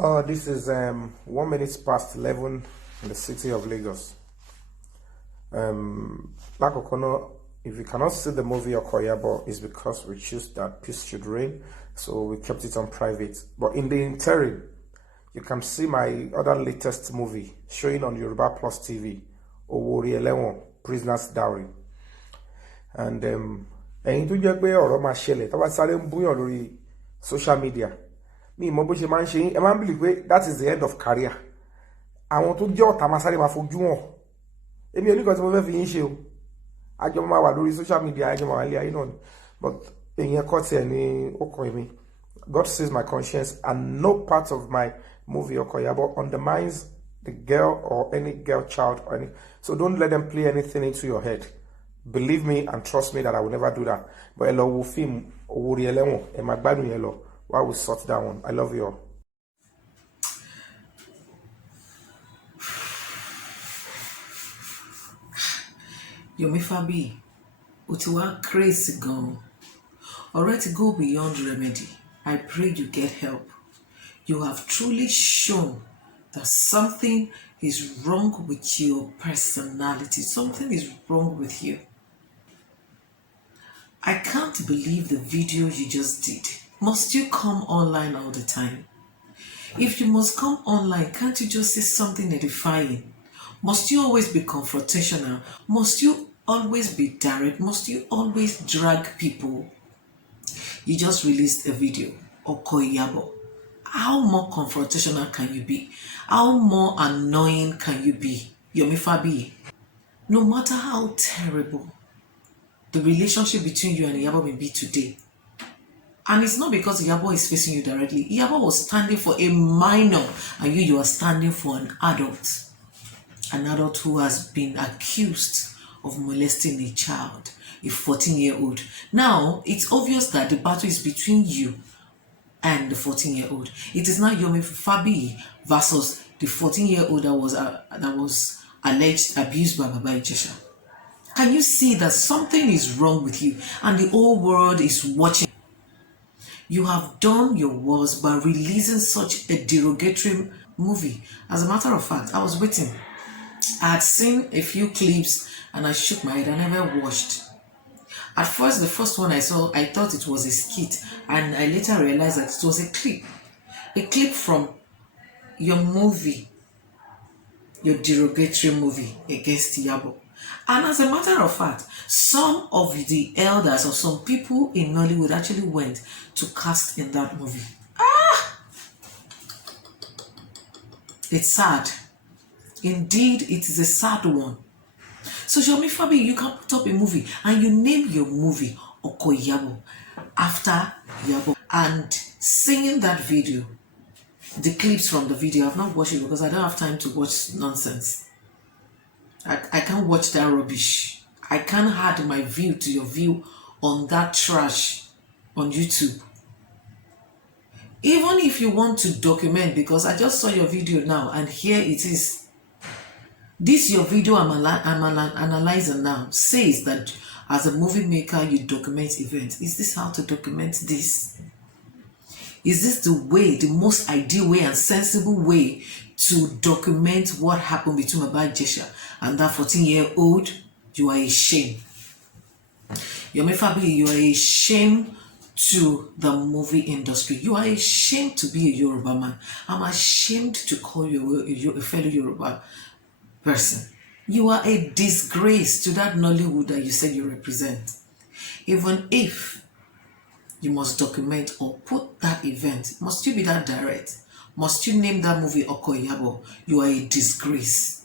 This is 1 minute past 11 in the city of Lagos. Lakokono, if you cannot see the movie Oko Iyabo, it's because we choose that peace should reign, so we kept it on private. But in the interim, you can see my other latest movie showing on Yoruba Plus TV, Owori Elewon, Prisoner's Diary. And ẹ̀yin tó jẹ́ pé ọ̀rọ̀ máa ṣẹlẹ̀ tó bá sáré ń búyàn lórí social media mi mọ̀ bó ṣe máa ń ṣe yín ẹ máa ń believe pé that is the end of career. Àwọn tó jẹ́ ọ̀tá máa sáré máa fojú wọn. Èmi oníkan tí mo fẹ́ fi yín ṣe o. Àjọ máa wà lórí social media àjọ máa wà lé ayé náà ni. But èyàn kọ́ tiẹ̀ ní ó kàn mí. God sees my conscience and no part of my movie Oko Iyabo undermines the girl or any girl child or any. So don't let them play anything into your head. Believe me and trust me that I will never do that. But hello, will film Owori Elewon and my bad yellow while we sort that one. I love you all. Yomi Fabiyi, Utiwa crazy gone. Already go beyond remedy. I pray you get help. You have truly shown that something is wrong with your personality. Something is wrong with you. I can't believe the video you just did. Must you come online all the time? If you must come online, can't you just say something edifying? Must you always be confrontational? Must you always be direct? Must you always drag people? You just released a video, Oko Iyabo. How more confrontational can you be? How more annoying can you be, Yomi Fabiyi? No matter how terrible the relationship between you and Iyabo may be today, and it's not because Iyabo is facing you directly. Iyabo was standing for a minor, and you are standing for an adult who has been accused of molesting a child, a 14-year-old. Now, it's obvious that the battle is between you and the 14-year-old. It is now Yomi Fabiyi versus the 14-year-old that was alleged abused by Baba Ijesha. Can you see that something is wrong with you and the whole world is watching? You have done your worst by releasing such a derogatory movie. As a matter of fact, I was waiting. I had seen a few clips and I shook my head. I never watched. At first, the first one I saw, I thought it was a skit, and I later realized that it was a clip from your movie, your derogatory movie against Iyabo. And as a matter of fact, some of the elders or some people in Nollywood actually went to cast in that movie. It's sad. Indeed, it is a sad one. So Yomi Fabiyi, you can put up a movie and you name your movie Oko Iyabo after Iyabo. And seeing that video, the clips from the video, I've not watched it because I don't have time to watch nonsense. I can't watch that rubbish. I can't add my view to your view on that trash on YouTube. Even if you want to document, because I just saw your video now and here it is. This your video I'm analyzing now says that as a movie maker you document events. Is this how to document this? Is this the way, the most ideal way and sensible way to document what happened between Baba Ijesha and that 14-year-old? You are a shame. Yomi Fabiyi, you are a shame to the movie industry. You are ashamed to be a Yoruba man. I'm ashamed to call you a fellow Yoruba person. You are a disgrace to that Nollywood that you said you represent. Even if you must document or put that event, must you be that direct? Must you name that movie Oko Iyabo? You are a disgrace.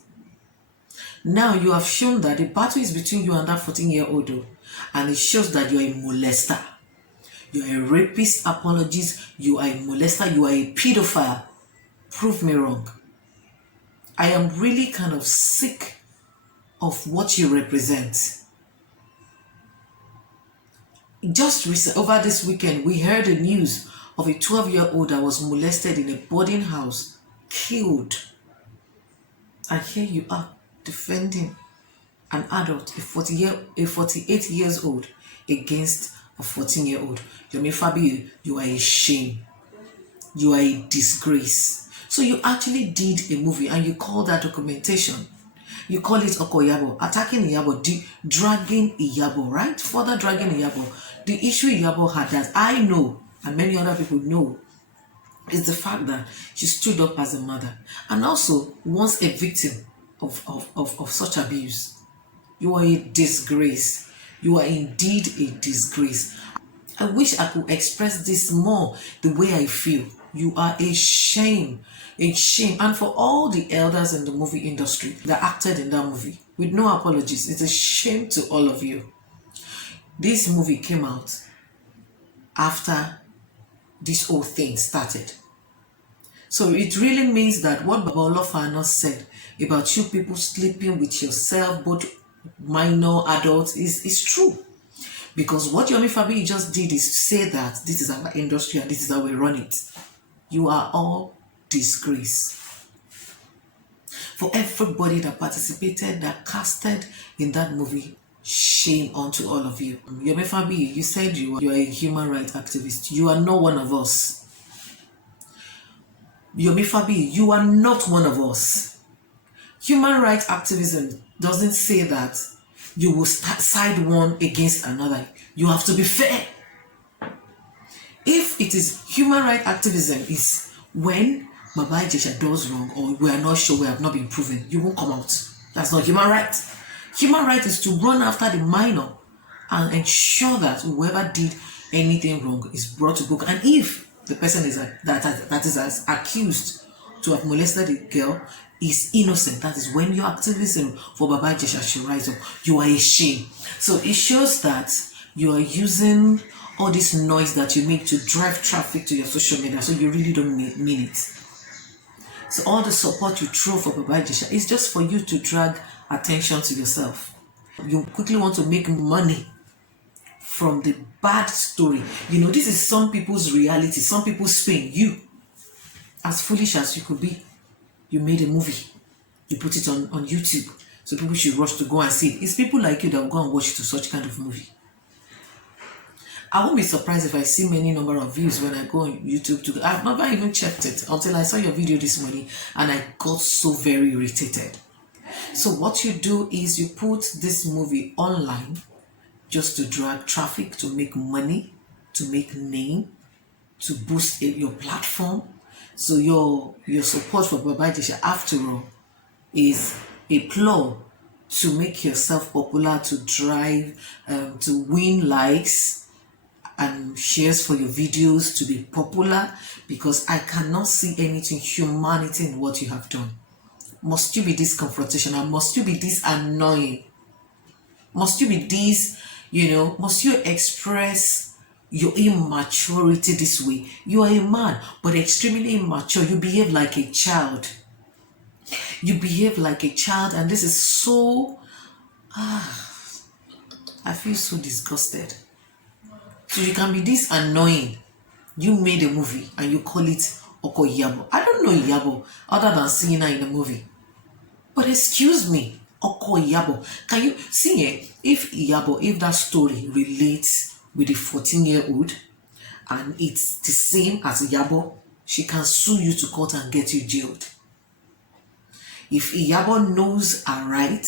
Now you have shown that the battle is between you and that 14-year-old, and it shows that you are a molester. You are a rapist apologist. You are a molester. You are a pedophile. Prove me wrong. I am really kind of sick of what you represent. Just over this weekend, we heard the news of a 12-year-old that was molested in a boarding house, killed. And here you are defending an adult, a 48 years old, against a 14-year-old. Yomi Fabiyi, you are a shame. You are a disgrace. So you actually did a movie and you call that documentation. You call it Oko Iyabo, attacking Iyabo, dragging Iyabo, right? Further dragging Iyabo. The issue Iyabo had that I know, and many other people know, is the fact that she stood up as a mother and also once a victim of such abuse. You are a disgrace. You are indeed a disgrace. I wish I could express this more the way I feel. You are a shame. A shame. And for all the elders in the movie industry that acted in that movie, with no apologies, it's a shame to all of you. This movie came out after this whole thing started. So it really means that what Baba Olofana said about you people sleeping with yourself, both minor adults, is true. Because what Yomi Fabiyi just did is say that this is our industry and this is how we run it. You are all disgrace. For everybody that participated, that casted in that movie, shame onto all of you. Yomi Fabiyi, you said you are a human rights activist. You are not one of us. Yomi Fabiyi, you are not one of us. Human rights activism doesn't say that you will side one against another. You have to be fair. If it is human rights activism is when Baba Ijesha does wrong or we are not sure, we have not been proven, you won't come out. That's not human rights. Human rights is to run after the minor and ensure that whoever did anything wrong is brought to book. And if the person is that is as accused to have molested a girl is innocent, that is when your activism for Baba Ijesha should rise up. You are a shame. So it shows that you are using all this noise that you make to drive traffic to your social media, so you really don't mean it. So all the support you throw for Baba Ijesha is just for you to drag attention to yourself. You quickly want to make money from the bad story. You know, this is some people's reality, some people's pain. You, as foolish as you could be, you made a movie, you put it on YouTube, so people should rush to go and see it. It's people like you that will go and watch to such kind of movie. I won't be surprised if I see many number of views when I go on YouTube. I've never even checked it until I saw your video this morning and I got so very irritated. So what you do is you put this movie online just to drag traffic, to make money, to make name, to boost your platform. So your support for Baba Ijesha, after all, is a ploy to make yourself popular, to drive, to win likes and shares for your videos, to be popular, because I cannot see anything humanity in what you have done. Must you be this confrontational? Must you be this annoying? Must you be this, must you express your immaturity this way? You are a man, but extremely immature. You behave like a child. You behave like a child, and this is so, I feel so disgusted. So you can be this annoying. You made a movie and you call it Oko Iyabo. I don't know Iyabo other than seeing her in the movie. But excuse me, Oko Iyabo. Can you see if that story relates with a 14-year-old and it's the same as Iyabo, she can sue you to court and get you jailed. If Iyabo knows her right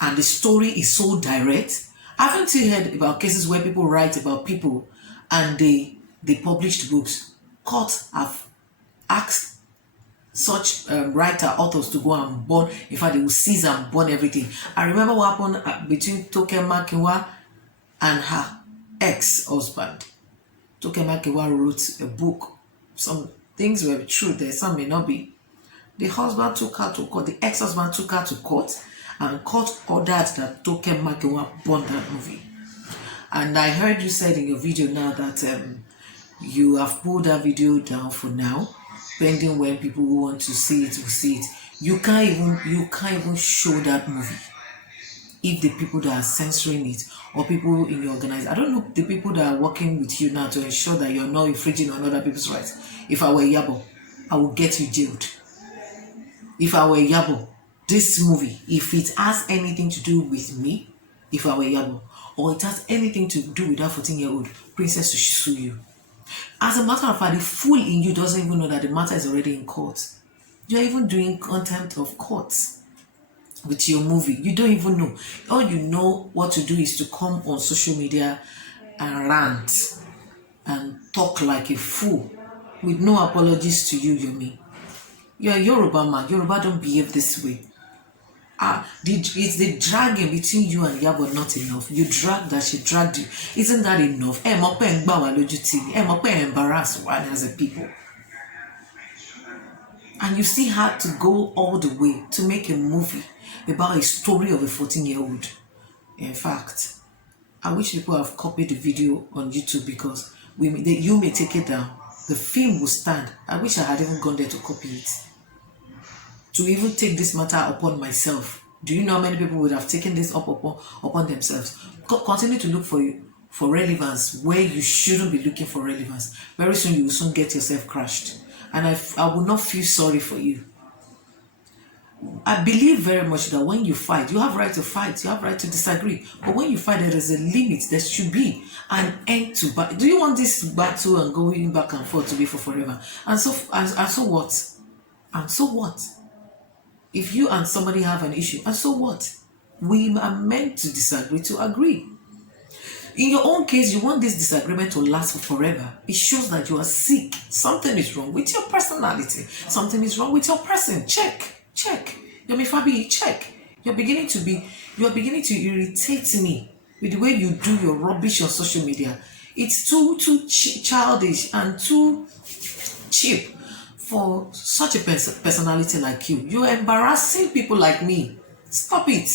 and the story is so direct, haven't you heard about cases where people write about people and they published books? Courts have asked such authors to go and burn. In fact, they will seize and burn everything. I remember what happened between Toke Makinwa and her ex-husband. Toke Makinwa wrote a book. Some things were true there, some may not be. The husband took her to court, the ex-husband took her to court, and court ordered that Toke Makinwa burn that movie. And I heard you said in your video now that you have pulled that video down for now, pending when people who want to see it will see it. You can't even show that movie if the people that are censoring it or people in your organization, I don't know the people that are working with you now to ensure that you're not infringing on other people's rights. If I were Iyabo, I would get you jailed. If I were Iyabo, this movie, if it has anything to do with me, if I were Iyabo, or it has anything to do with that 14-year-old, princess should sue you. As a matter of fact, the fool in you doesn't even know that the matter is already in court. You're even doing content of courts with your movie. You don't even know. All you know what to do is to come on social media and rant and talk like a fool with no apologies to you, Yomi. You're a Yoruba man. Yoruba don't behave this way. Is the dragging between you and Yabo not enough? You dragged that, she dragged you. Isn't that enough? Embarrass one as a people. And you still had to go all the way to make a movie about a story of a 14-year-old. In fact, I wish people have copied the video on YouTube because you may take it down. The film will stand. I wish I had even gone there to copy it. To even take this matter upon myself. Do you know how many people would have taken this upon themselves? Continue to look for relevance where you shouldn't be looking for relevance. Very soon you will soon get yourself crushed. And I will not feel sorry for you. I believe very much that when you fight, you have right to fight, you have right to disagree. But when you fight, there is a limit. There should be an end to battle. Do you want this battle and going back and forth to be for forever? And so what? And so what? If you and somebody have an issue, and so what? We are meant to disagree to agree. In your own case, you want this disagreement to last for forever. It shows that you are sick. Something is wrong with your personality. Something is wrong with your person. Check. Yomi Fabiyi, check. You're beginning to irritate me with the way you do your rubbish on social media. It's too childish and too cheap for such a personality like you. You're embarrassing people like me. Stop it.